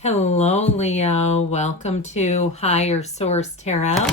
Hello, Leo. Welcome to Higher Source Tarot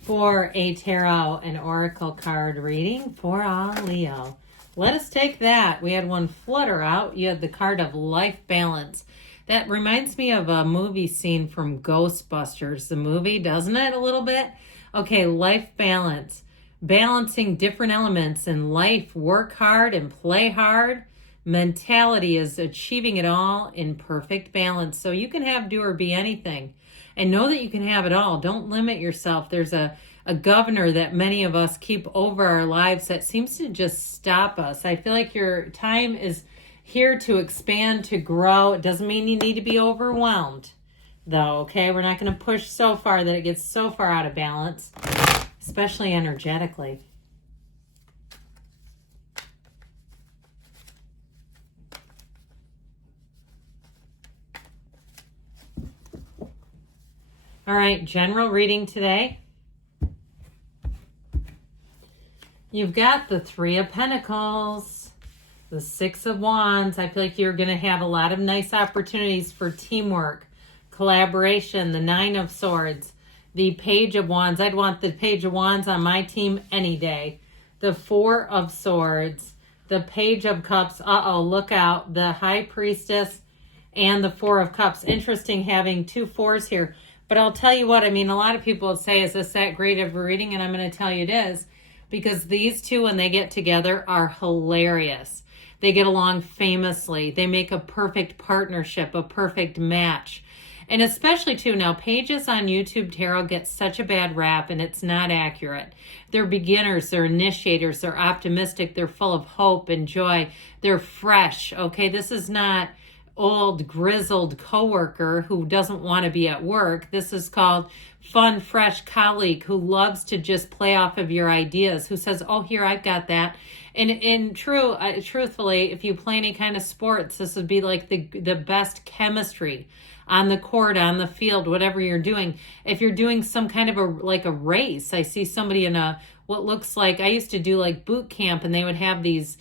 for a tarot and oracle card reading for all Leo. Let us take that. We had one flutter out. You had the card of life balance. That reminds me of a movie scene from Ghostbusters, the movie, doesn't it, a little bit? Okay, life balance. Balancing different elements in life. Work hard and play hard. Mentality is achieving it all in perfect balance. So you can have, do, or be anything. And know that you can have it all. Don't limit yourself. There's a governor that many of us keep over our lives that seems to just stop us. I feel like your time is here to expand, to grow. It doesn't mean you need to be overwhelmed, though, okay? We're not going to push so far that it gets so far out of balance, especially energetically. All right, general reading today. You've got the Three of Pentacles, the Six of Wands. I feel like you're going to have a lot of nice opportunities for teamwork, collaboration, the Nine of Swords, the Page of Wands. I'd want the Page of Wands on my team any day. The Four of Swords, the Page of Cups. Uh-oh, look out. The High Priestess and the Four of Cups. Interesting having two fours here. But I'll tell you what, I mean, a lot of people would say, is this that great of a reading? And I'm going to tell you it is, because these two, when they get together, are hilarious. They get along famously. They make a perfect partnership, a perfect match. And especially, too, now, pages on YouTube Tarot get such a bad rap, and it's not accurate. They're beginners, they're initiators, they're optimistic, they're full of hope and joy. They're fresh, okay? This is not old grizzled coworker who doesn't want to be at work. This is called fun, fresh colleague who loves to just play off of your ideas, who says, oh, here, I've got that. And truthfully, if you play any kind of sports, this would be like the best chemistry on the court, on the field, whatever you're doing. If you're doing some kind of a race, I see somebody in what looks like, I used to do like boot camp, and they would have these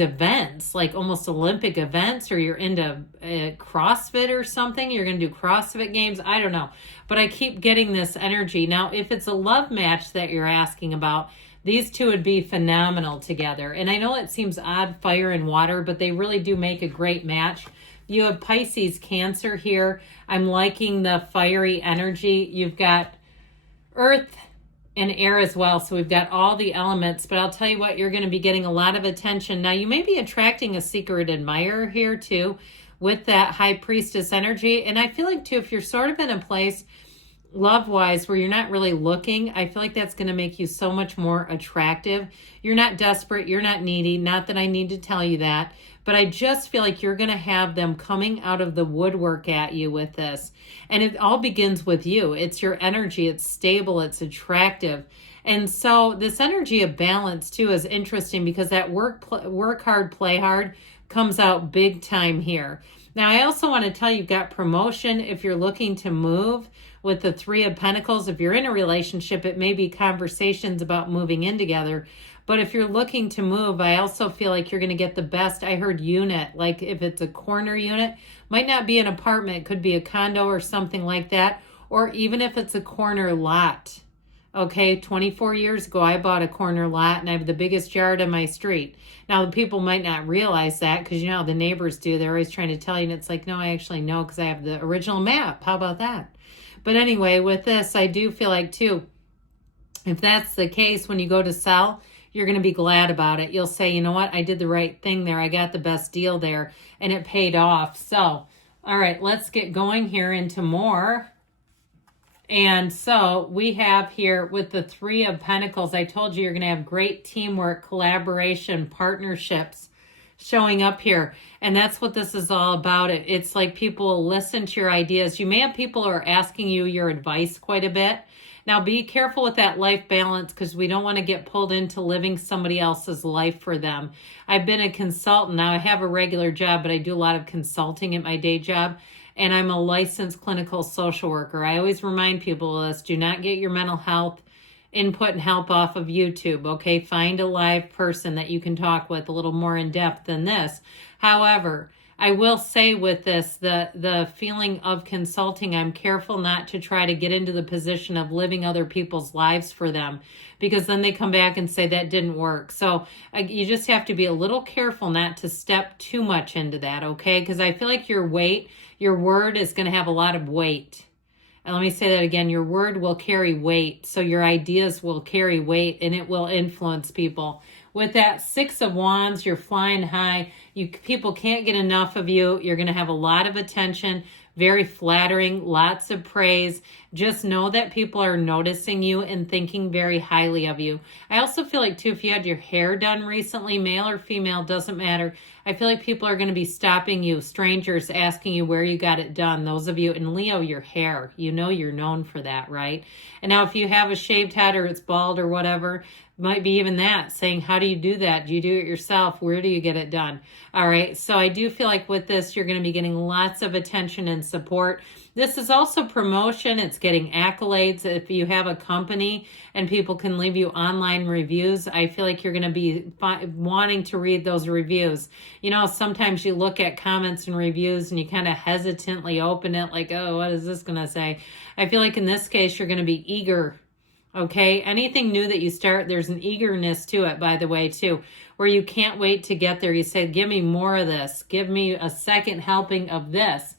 events, like almost Olympic events, or you're into CrossFit or something, you're going to do CrossFit games, I don't know. But I keep getting this energy. Now, if it's a love match that you're asking about, these two would be phenomenal together. And I know it seems odd, fire and water, but they really do make a great match. You have Pisces, Cancer here. I'm liking the fiery energy. You've got Earth and air as well. So we've got all the elements, but I'll tell you what, you're going to be getting a lot of attention. Now, you may be attracting a secret admirer here too with that High Priestess energy. And I feel like too, if you're sort of in a place love-wise where you're not really looking, I feel like that's going to make you so much more attractive. You're not desperate. You're not needy. Not that I need to tell you that, but I just feel like you're going to have them coming out of the woodwork at you with this. And it all begins with you. It's your energy. It's stable. It's attractive. And so this energy of balance too is interesting, because that work hard, play hard comes out big time here. Now, I also want to tell you, you've got promotion if you're looking to move with the Three of Pentacles. If you're in a relationship, it may be conversations about moving in together. But if you're looking to move, I also feel like you're going to get the best. I heard unit, like if it's a corner unit, might not be an apartment, it could be a condo or something like that. Or even if it's a corner lot. Okay, 24 years ago, I bought a corner lot and I have the biggest yard on my street. Now, the people might not realize that, because you know how the neighbors do. They're always trying to tell you, and it's like, no, I actually know, because I have the original map. How about that? But anyway, with this, I do feel like too, if that's the case, when you go to sell, you're going to be glad about it. You'll say, you know what? I did the right thing there. I got the best deal there, and it paid off. So, all right, let's get going here into more. And so we have here with the Three of Pentacles, I told you you're going to have great teamwork, collaboration, partnerships showing up here. And that's what this is all about. It's like people will listen to your ideas. You may have people who are asking you your advice quite a bit. Now, be careful with that life balance, because we don't want to get pulled into living somebody else's life for them. I've been a consultant. Now, I have a regular job, but I do a lot of consulting at my day job. And I'm a licensed clinical social worker. I always remind people of this. Do not get your mental health input and help off of YouTube, okay? Find a live person that you can talk with a little more in depth than this. However, I will say with this, the feeling of consulting, I'm careful not to try to get into the position of living other people's lives for them, because then they come back and say that didn't work. So you just have to be a little careful not to step too much into that, okay? Because I feel like your word is going to have a lot of weight. And let me say that again, your word will carry weight. So your ideas will carry weight and it will influence people. With that 6 of Wands, you're flying high. People can't get enough of you. You're going to have a lot of attention, very flattering, lots of praise. Just know that people are noticing you and thinking very highly of you. I also feel like, too, if you had your hair done recently, male or female, doesn't matter. I feel like people are going to be stopping you, strangers asking you where you got it done. Those of you in Leo, your hair, you know you're known for that, right? And now if you have a shaved head or it's bald or whatever, might be even that, saying, how do you do that? Do you do it yourself? Where do you get it done? All right, so I do feel like with this, you're going to be getting lots of attention and support. This is also promotion. It's getting accolades. If you have a company and people can leave you online reviews, I feel like you're going to be wanting to read those reviews. You know, sometimes you look at comments and reviews and you kind of hesitantly open it like, oh, what is this going to say? I feel like in this case, you're going to be eager. Okay, anything new that you start, there's an eagerness to it, by the way, too, where you can't wait to get there. You say, give me more of this. Give me a second helping of this.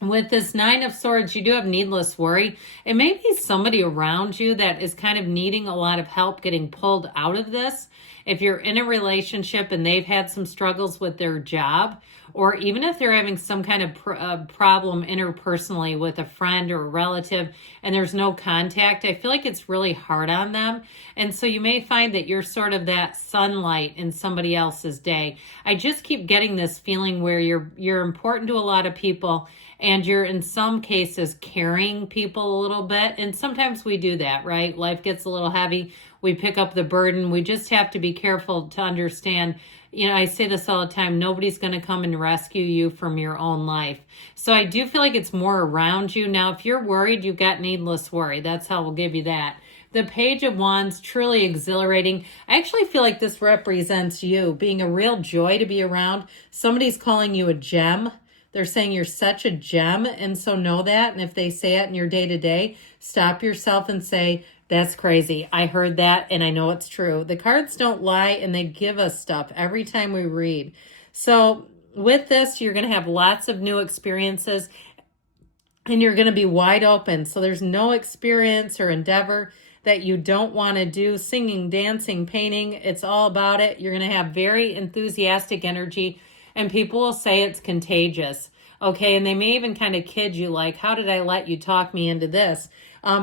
With this 9 of Swords, you do have needless worry. It may be somebody around you that is kind of needing a lot of help getting pulled out of this. If you're in a relationship and they've had some struggles with their job, or even if they're having some kind of problem interpersonally with a friend or a relative and there's no contact, I feel like it's really hard on them. And so you may find that you're sort of that sunlight in somebody else's day. I just keep getting this feeling where you're important to a lot of people and you're in some cases carrying people a little bit. And sometimes we do that, right? Life gets a little heavy. We pick up the burden. We just have to be careful to understand. You know, I say this all the time, nobody's going to come and rescue you from your own life. So I do feel like it's more around you. Now, if you're worried, you've got needless worry. That's how we'll give you that. The Page of Wands, truly exhilarating. I actually feel like this represents you being a real joy to be around. Somebody's calling you a gem. They're saying you're such a gem, and so know that. And if they say it in your day-to-day, stop yourself and say, that's crazy. I heard that, and I know it's true. The cards don't lie, and they give us stuff every time we read. So with this, you're going to have lots of new experiences, and you're going to be wide open. So there's no experience or endeavor that you don't want to do. Singing, dancing, painting, it's all about it. You're going to have very enthusiastic energy, and people will say it's contagious. Okay, and they may even kind of kid you like, how did I let you talk me into this?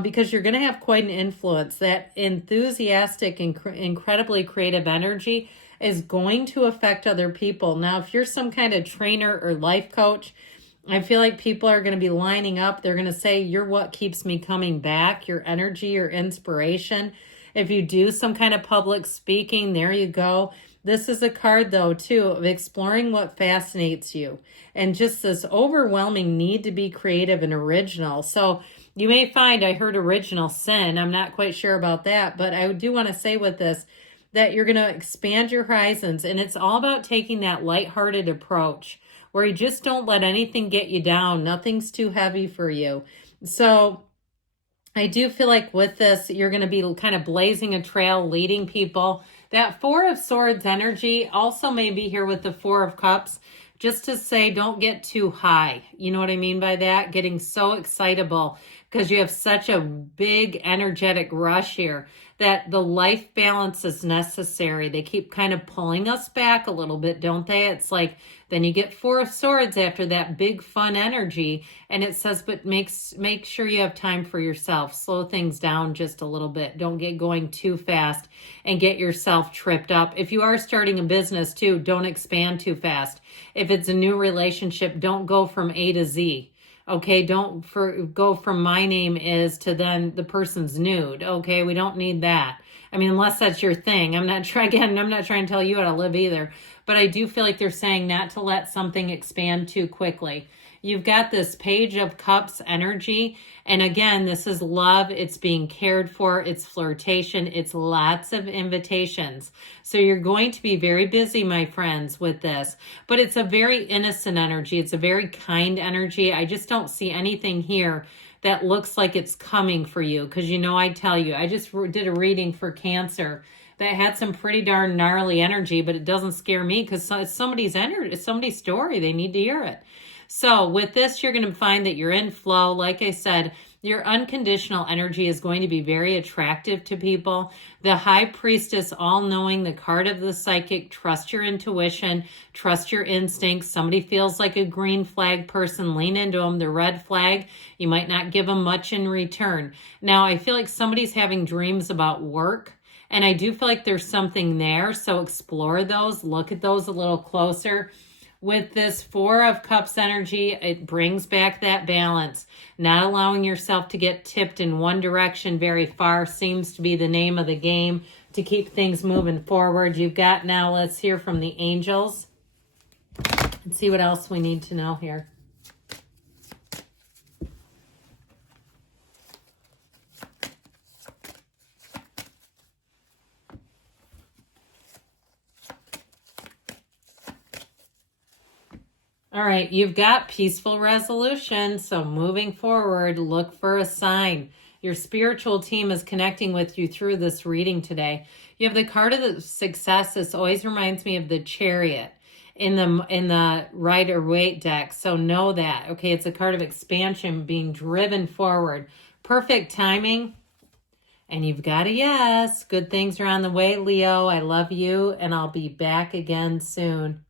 Because you're going to have quite an influence. That enthusiastic and incredibly creative energy is going to affect other people. Now, if you're some kind of trainer or life coach, I feel like people are going to be lining up. They're going to say, you're what keeps me coming back, your energy, your inspiration. If you do some kind of public speaking, there you go. This is a card, though, too, of exploring what fascinates you and just this overwhelming need to be creative and original. So you may find, I heard original sin. I'm not quite sure about that, but I do want to say with this that you're going to expand your horizons, and it's all about taking that lighthearted approach where you just don't let anything get you down. Nothing's too heavy for you. So I do feel like with this, you're going to be kind of blazing a trail, leading people. That 4 of Swords energy also may be here with the 4 of Cups, just to say don't get too high. You know what I mean by that? Getting so excitable because you have such a big energetic rush here that the life balance is necessary. They keep kind of pulling us back a little bit, don't they? It's like then you get 4 of Swords after that big fun energy, and it says, but make sure you have time for yourself. Slow things down just a little bit. Don't get going too fast and get yourself tripped up. If you are starting a business too, don't expand too fast. If it's a new relationship, don't go from A to Z. Okay, don't go from my name is to then the person's nude. Okay, we don't need that. I mean, unless that's your thing. I'm not trying to tell you how to live either. but I do feel like they're saying not to let something expand too quickly. You've got this Page of Cups energy. And again, this is love. It's being cared for. It's flirtation. It's lots of invitations. So you're going to be very busy, my friends, with this. But it's a very innocent energy. It's a very kind energy. I just don't see anything here that looks like it's coming for you. Because I tell you, I just did a reading for Cancer that had some pretty darn gnarly energy, but it doesn't scare me because it's somebody's energy, it's somebody's story. They need to hear it. So with this, you're going to find that you're in flow. Like I said, your unconditional energy is going to be very attractive to people. The High Priestess, all-knowing, the card of the psychic, trust your intuition, trust your instincts. Somebody feels like a green flag person, lean into them. The red flag, you might not give them much in return. Now, I feel like somebody's having dreams about work, and I do feel like there's something there, so explore those. Look at those a little closer. With this Four of Cups energy, it brings back that balance. Not allowing yourself to get tipped in one direction very far seems to be the name of the game to keep things moving forward. You've got now, let's hear from the angels and see what else we need to know here. All right, you've got peaceful resolution. So moving forward, look for a sign. Your spiritual team is connecting with you through this reading today. You have the card of the success. This always reminds me of the Chariot in the Rider-Waite deck. So know that. Okay, it's a card of expansion, being driven forward. Perfect timing. And you've got a yes. Good things are on the way, Leo. I love you, and I'll be back again soon.